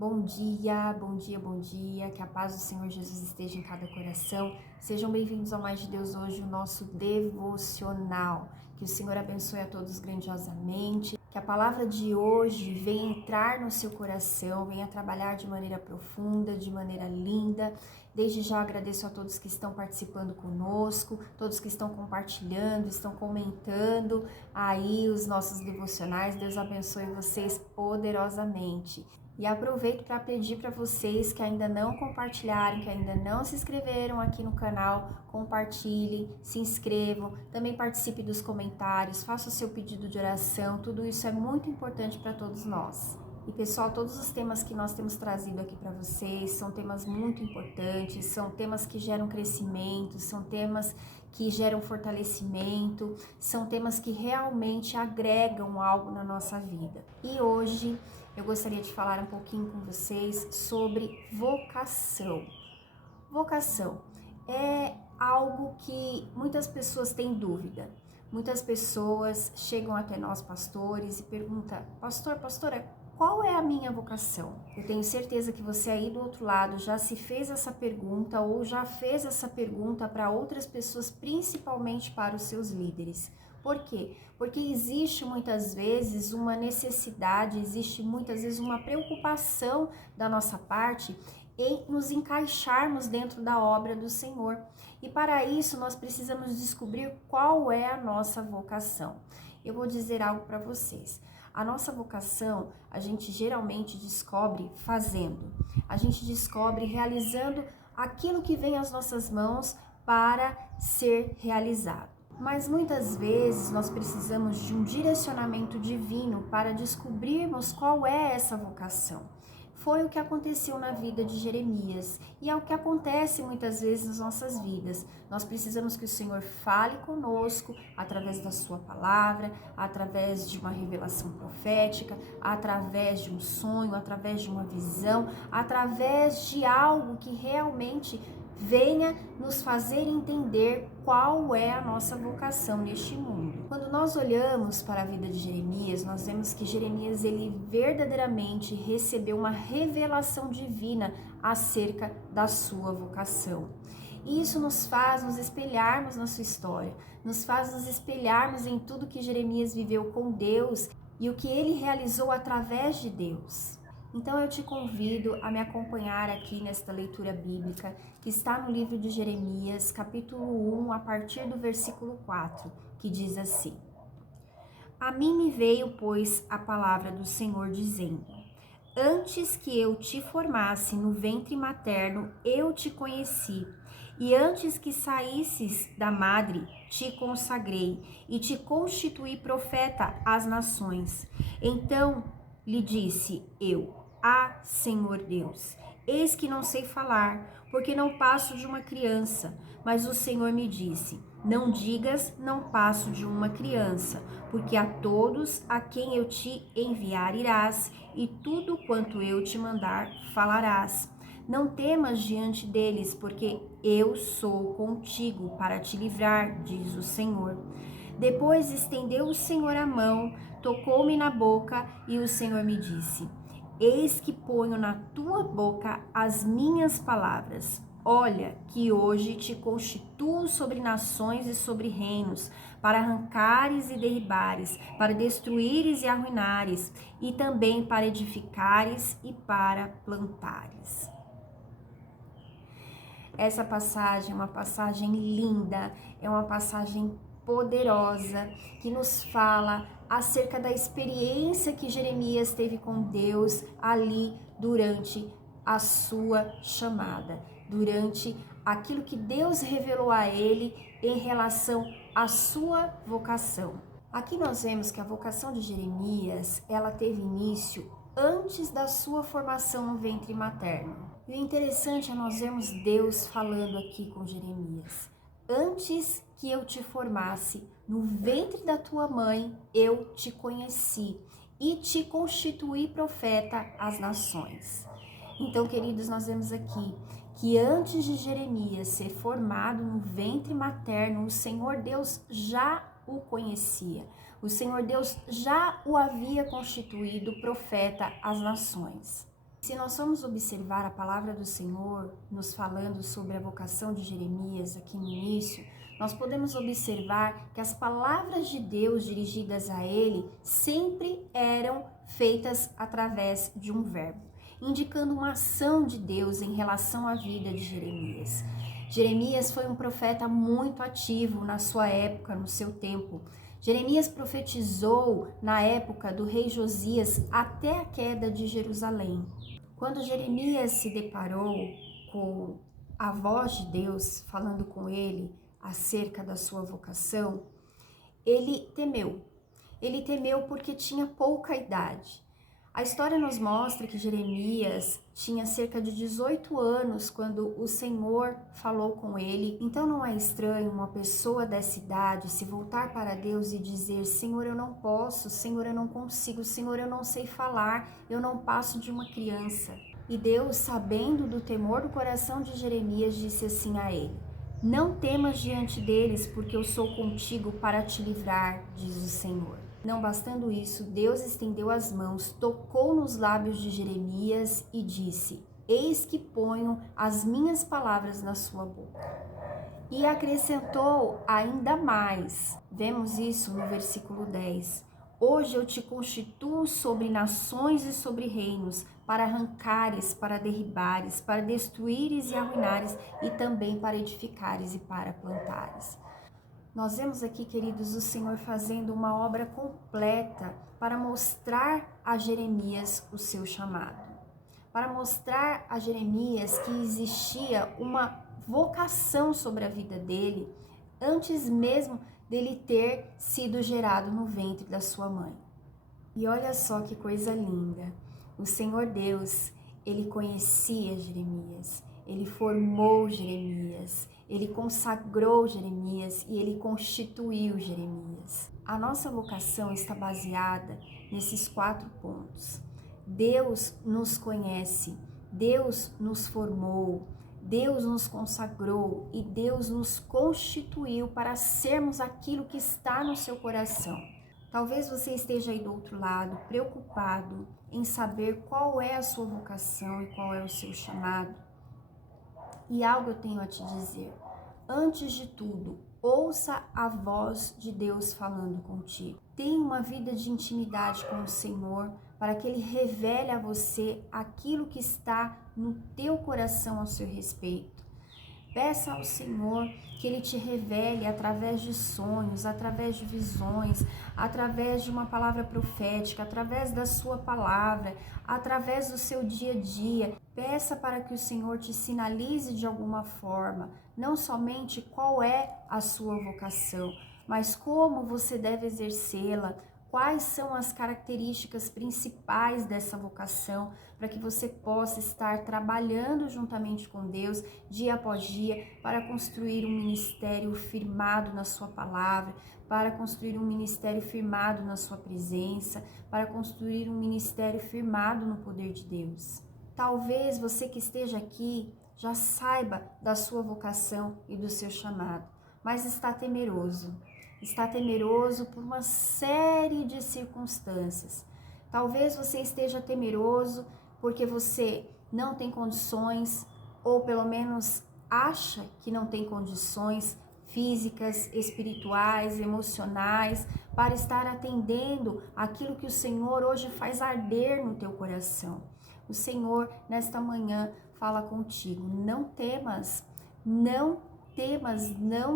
Bom dia, bom dia, bom dia. Que a paz do Senhor Jesus esteja em cada coração. Sejam bem-vindos ao Mais de Deus hoje, o nosso devocional. Que o Senhor abençoe a todos grandiosamente. Que a palavra de hoje venha entrar no seu coração, venha trabalhar de maneira profunda, de maneira linda. Desde já agradeço a todos que estão participando conosco, todos que estão compartilhando, estão comentando aí os nossos devocionais. Deus abençoe vocês poderosamente. E aproveito para pedir para vocês que ainda não compartilharam, que ainda não se inscreveram aqui no canal, compartilhem, se inscrevam, também participe dos comentários, faça o seu pedido de oração, tudo isso é muito importante para todos nós. E pessoal, todos os temas que nós temos trazido aqui para vocês são temas muito importantes, são temas que geram crescimento, são temas que geram fortalecimento, são temas que realmente agregam algo na nossa vida. E hoje eu gostaria de falar um pouquinho com vocês sobre vocação. Vocação é algo que muitas pessoas têm dúvida. Muitas pessoas chegam até nós, pastores, e perguntam: pastora, qual é a minha vocação? Eu tenho certeza que você aí do outro lado já se fez essa pergunta ou já fez essa pergunta para outras pessoas, principalmente para os seus líderes. Por quê? Porque existe muitas vezes uma necessidade, existe muitas vezes uma preocupação da nossa parte em nos encaixarmos dentro da obra do Senhor. E para isso nós precisamos descobrir qual é a nossa vocação. Eu vou dizer algo para vocês. A nossa vocação, a gente geralmente descobre fazendo. A gente descobre realizando aquilo que vem às nossas mãos para ser realizado. Mas muitas vezes nós precisamos de um direcionamento divino para descobrirmos qual é essa vocação. Foi o que aconteceu na vida de Jeremias e é o que acontece muitas vezes nas nossas vidas. Nós precisamos que o Senhor fale conosco através da sua palavra, através de uma revelação profética, através de um sonho, através de uma visão, através de algo que realmente venha nos fazer entender qual é a nossa vocação neste mundo. Quando nós olhamos para a vida de Jeremias, nós vemos que Jeremias ele verdadeiramente recebeu uma revelação divina acerca da sua vocação. E isso nos faz nos espelharmos na sua história, nos faz nos espelharmos em tudo que Jeremias viveu com Deus e o que ele realizou através de Deus. Então eu te convido a me acompanhar aqui nesta leitura bíblica que está no livro de Jeremias, capítulo 1, a partir do versículo 4, que diz assim: A mim me veio, pois, a palavra do Senhor dizendo: Antes que eu te formasse no ventre materno, eu te conheci, e antes que saísses da madre, te consagrei e te constituí profeta às nações. Então lhe disse eu: Senhor Deus, eis que não sei falar, porque não passo de uma criança. Mas o Senhor me disse: Não digas, não passo de uma criança, porque a todos a quem eu te enviar irás, e tudo quanto eu te mandar falarás. Não temas diante deles, porque eu sou contigo para te livrar, diz o Senhor. Depois estendeu o Senhor a mão, tocou-me na boca, e o Senhor me disse: Eis que ponho na tua boca as minhas palavras. Olha, que hoje te constituo sobre nações e sobre reinos, para arrancares e derribares, para destruíres e arruinares, e também para edificares e para plantares. Essa passagem é uma passagem linda, é uma passagem poderosa, que nos fala acerca da experiência que Jeremias teve com Deus ali durante a sua chamada, durante aquilo que Deus revelou a ele em relação à sua vocação. Aqui nós vemos que a vocação de Jeremias, ela teve início antes da sua formação no ventre materno. E o interessante é nós vermos Deus falando aqui com Jeremias: Antes que eu te formasse no ventre da tua mãe, eu te conheci e te constituí profeta às nações. Então, queridos, nós vemos aqui que antes de Jeremias ser formado no ventre materno, o Senhor Deus já o conhecia. O Senhor Deus já o havia constituído profeta às nações. Se nós formos observar a palavra do Senhor, nos falando sobre a vocação de Jeremias aqui no início, nós podemos observar que as palavras de Deus dirigidas a ele sempre eram feitas através de um verbo, indicando uma ação de Deus em relação à vida de Jeremias. Jeremias foi um profeta muito ativo na sua época, no seu tempo. Jeremias profetizou na época do rei Josias até a queda de Jerusalém. Quando Jeremias se deparou com a voz de Deus falando com ele acerca da sua vocação, ele temeu. Ele temeu porque tinha pouca idade. A história nos mostra que Jeremias tinha cerca de 18 anos quando o Senhor falou com ele. Então não é estranho uma pessoa dessa idade se voltar para Deus e dizer: Senhor, eu não posso, Senhor, eu não consigo, Senhor, eu não sei falar, eu não passo de uma criança. E Deus, sabendo do temor do coração de Jeremias, disse assim a ele: Não temas diante deles, porque eu sou contigo para te livrar, diz o Senhor. Não bastando isso, Deus estendeu as mãos, tocou nos lábios de Jeremias e disse: Eis que ponho as minhas palavras na sua boca. E acrescentou ainda mais. Vemos isso no versículo 10. Hoje eu te constituo sobre nações e sobre reinos, para arrancares, para derribares, para destruíres e arruinares, e também para edificares e para plantares. Nós vemos aqui, queridos, o Senhor fazendo uma obra completa para mostrar a Jeremias o seu chamado. Para mostrar a Jeremias que existia uma vocação sobre a vida dele, antes mesmo dele ter sido gerado no ventre da sua mãe. E olha só que coisa linda. O Senhor Deus, ele conhecia Jeremias, ele formou Jeremias, ele consagrou Jeremias e ele constituiu Jeremias. A nossa vocação está baseada nesses 4 pontos. Deus nos conhece, Deus nos formou, Deus nos consagrou e Deus nos constituiu para sermos aquilo que está no seu coração. Talvez você esteja aí do outro lado, preocupado em saber qual é a sua vocação e qual é o seu chamado. E algo eu tenho a te dizer. Antes de tudo, ouça a voz de Deus falando contigo. Tenha uma vida de intimidade com o Senhor, para que Ele revele a você aquilo que está no teu coração ao seu respeito. Peça ao Senhor que Ele te revele através de sonhos, através de visões, através de uma palavra profética, através da sua palavra, através do seu dia a dia. Peça para que o Senhor te sinalize de alguma forma, não somente qual é a sua vocação, mas como você deve exercê-la, quais são as características principais dessa vocação, para que você possa estar trabalhando juntamente com Deus, dia após dia, para construir um ministério firmado na sua palavra, para construir um ministério firmado na sua presença, para construir um ministério firmado no poder de Deus. Talvez você que esteja aqui já saiba da sua vocação e do seu chamado, mas está temeroso. Está temeroso por uma série de circunstâncias. Talvez você esteja temeroso porque você não tem condições, ou pelo menos acha que não tem condições físicas, espirituais, emocionais, para estar atendendo aquilo que o Senhor hoje faz arder no teu coração. O Senhor, nesta manhã, fala contigo: não temas, não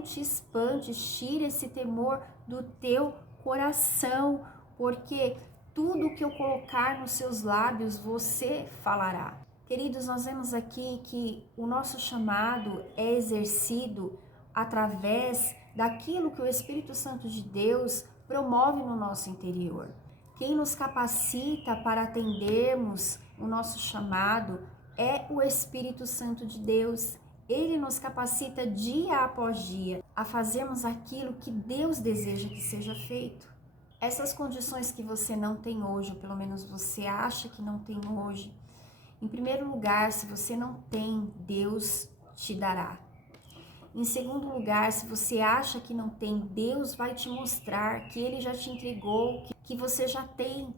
te espantes, tira esse temor do teu coração, porque tudo que eu colocar nos seus lábios, você falará. Queridos, nós vemos aqui que o nosso chamado é exercido através daquilo que o Espírito Santo de Deus promove no nosso interior. Quem nos capacita para atendermos o nosso chamado é o Espírito Santo de Deus. Ele nos capacita dia após dia a fazermos aquilo que Deus deseja que seja feito. Essas condições que você não tem hoje, ou pelo menos você acha que não tem hoje, em primeiro lugar, se você não tem, Deus te dará. Em segundo lugar, se você acha que não tem, Deus vai te mostrar que Ele já te entregou, que você já tem.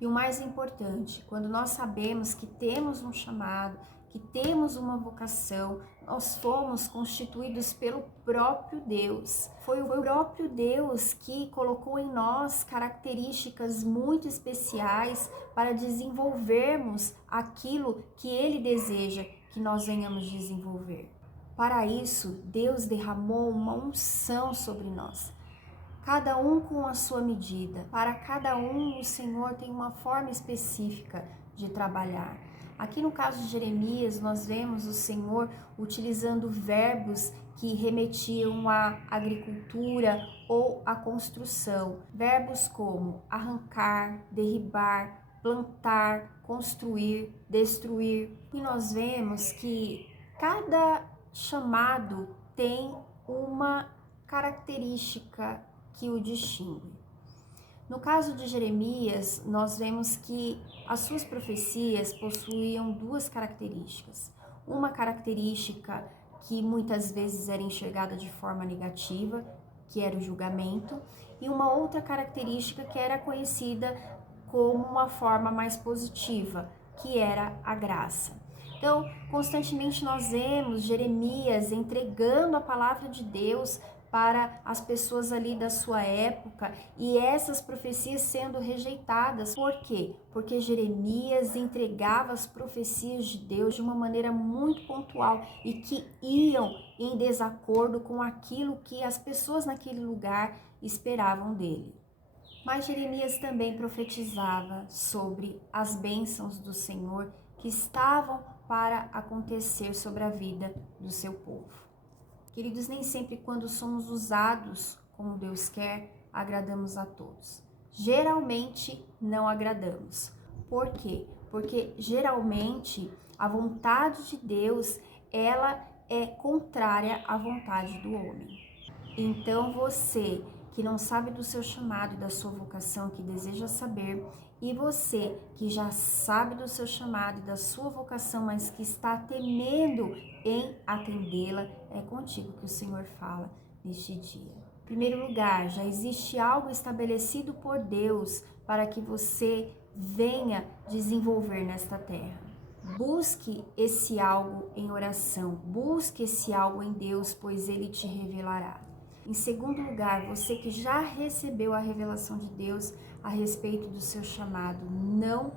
E o mais importante, quando nós sabemos que temos um chamado, que temos uma vocação, nós fomos constituídos pelo próprio Deus. Foi o próprio Deus que colocou em nós características muito especiais para desenvolvermos aquilo que Ele deseja que nós venhamos desenvolver. Para isso, Deus derramou uma unção sobre nós. Cada um com a sua medida. Para cada um, o Senhor tem uma forma específica de trabalhar. Aqui no caso de Jeremias, nós vemos o Senhor utilizando verbos que remetiam à agricultura ou à construção. Verbos como arrancar, derribar, plantar, construir, destruir. E nós vemos que cada chamado tem uma característica que o distingue. No caso de Jeremias, nós vemos que as suas profecias possuíam duas características. Uma característica que muitas vezes era enxergada de forma negativa, que era o julgamento, e uma outra característica que era conhecida como uma forma mais positiva, que era a graça. Então, constantemente nós vemos Jeremias entregando a palavra de Deus para as pessoas ali da sua época e essas profecias sendo rejeitadas. Por quê? Porque Jeremias entregava as profecias de Deus de uma maneira muito pontual e que iam em desacordo com aquilo que as pessoas naquele lugar esperavam dele. Mas Jeremias também profetizava sobre as bênçãos do Senhor que estavam para acontecer sobre a vida do seu povo. Queridos, nem sempre quando somos usados como Deus quer, agradamos a todos. Geralmente não agradamos. Por quê? Porque geralmente a vontade de Deus, ela é contrária à vontade do homem. Então você que não sabe do seu chamado e da sua vocação, que deseja saber, e você que já sabe do seu chamado e da sua vocação, mas que está temendo em atendê-la, é contigo que o Senhor fala neste dia. Em primeiro lugar, já existe algo estabelecido por Deus para que você venha desenvolver nesta terra. Busque esse algo em oração, busque esse algo em Deus, pois Ele te revelará. Em segundo lugar, você que já recebeu a revelação de Deus a respeito do seu chamado, não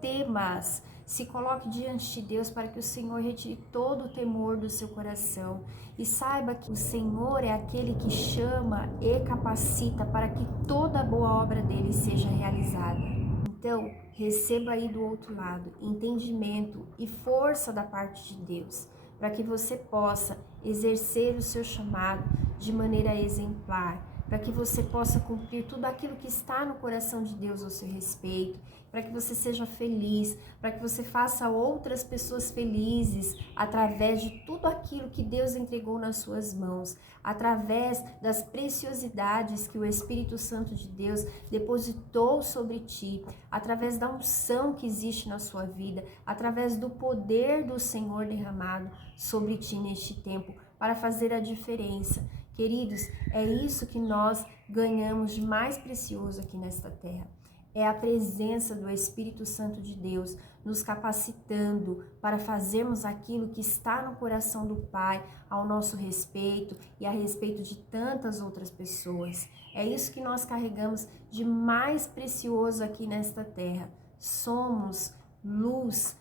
temas. Se coloque diante de Deus para que o Senhor retire todo o temor do seu coração e saiba que o Senhor é aquele que chama e capacita para que toda a boa obra dele seja realizada. Então, receba aí do outro lado entendimento e força da parte de Deus, para que você possa exercer o seu chamado de maneira exemplar, para que você possa cumprir tudo aquilo que está no coração de Deus ao seu respeito, para que você seja feliz, para que você faça outras pessoas felizes através de tudo aquilo que Deus entregou nas suas mãos, através das preciosidades que o Espírito Santo de Deus depositou sobre ti, através da unção que existe na sua vida, através do poder do Senhor derramado sobre ti neste tempo, para fazer a diferença. Queridos, é isso que nós ganhamos de mais precioso aqui nesta terra. É a presença do Espírito Santo de Deus nos capacitando para fazermos aquilo que está no coração do Pai ao nosso respeito e a respeito de tantas outras pessoas. É isso que nós carregamos de mais precioso aqui nesta terra. Somos luz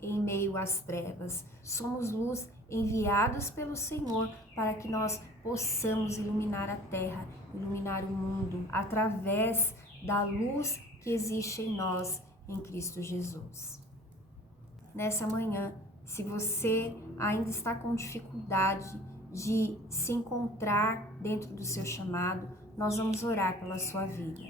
em meio às trevas. Somos luz enviados pelo Senhor para que nós possamos iluminar a terra, iluminar o mundo através da luz que existe em nós, em Cristo Jesus. Nessa manhã, se você ainda está com dificuldade de se encontrar dentro do seu chamado, nós vamos orar pela sua vida.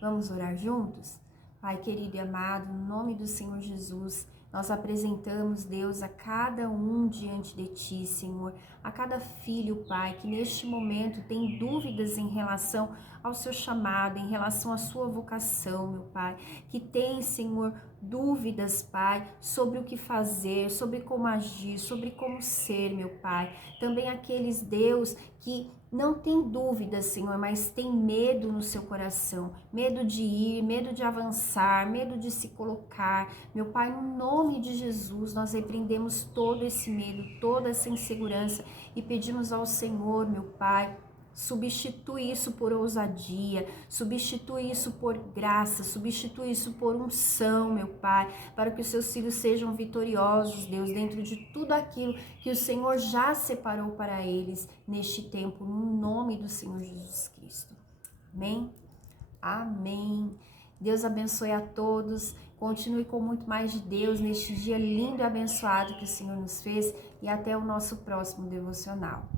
Vamos orar juntos? Pai querido e amado, no nome do Senhor Jesus, nós apresentamos, Deus, a cada um diante de Ti, Senhor, a cada filho, Pai, que neste momento tem dúvidas em relação ao seu chamado, em relação à sua vocação, meu Pai, que tem, Senhor, dúvidas, Pai, sobre o que fazer, sobre como agir, sobre como ser, meu Pai. Também aqueles, Deus, que não tem dúvida, Senhor, mas tem medo no seu coração, medo de ir, medo de avançar, medo de se colocar. Meu Pai, no nome de Jesus, nós repreendemos todo esse medo, toda essa insegurança e pedimos ao Senhor, meu Pai, substitui isso por ousadia, substitui isso por graça, substitui isso por unção, meu Pai, para que os seus filhos sejam vitoriosos, Deus, dentro de tudo aquilo que o Senhor já separou para eles neste tempo, no nome do Senhor Jesus Cristo. Amém? Amém. Deus abençoe a todos. Continue com muito mais de Deus neste dia lindo e abençoado que o Senhor nos fez e até o nosso próximo devocional.